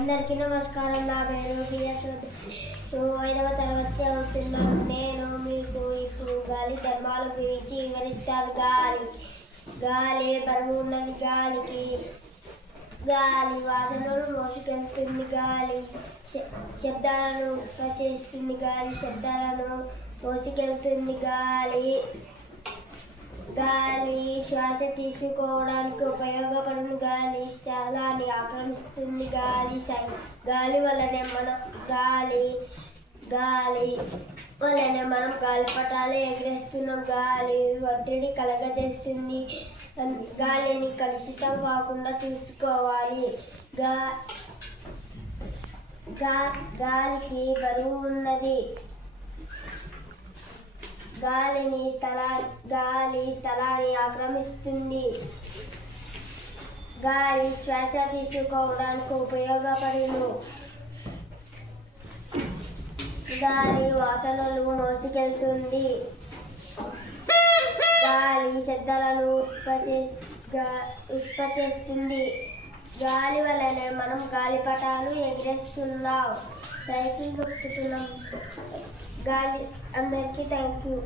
అందరికీ నమస్కారం. నా పేరు ప్రియశ్రుతి. 5వ తరగతి చదువుతున్నాను. నేను మీకు ఇప్పుడు గాలి ధర్మాల గురించి వివరిస్తాను. గాలి బరువు ఉన్నది. గాలి వాసనలు మోసుకెళ్తుంది. గాలి శబ్దాలను ఉత్పత్తిస్తుంది. గాలి శబ్దాలను మోసుకెళ్తుంది. గాలి శ్వాస తీసుకోవడానికి ఉపయోగపడుతుంది. గాలి స్థలాన్ని ఆక్రమిస్తుంది. గాలి వల్లనే మనం గాలిపటాలు ఎగరేస్తున్నాం. గాలి ఒత్తిడి కలగజేస్తుంది. గాలిని కలుషితం కాకుండా చూసుకోవాలి. గాలికి బరువు ఉన్నది. గాలి స్థలాన్ని ఆక్రమిస్తుంది. గాలి శ్వాస తీసుకోవడానికి ఉపయోగపడును. గాలి వాసనలు మోసుకెళ్తుంది. గాలి శబ్దాలను ఉత్పత్తిస్తుంది. గాలి వల్లనే మనం గాలిపటాలు ఎగరేస్తున్నాం, సైకిల్ తొక్కుతున్నాం. అందరికీ థ్యాంక్ యూ.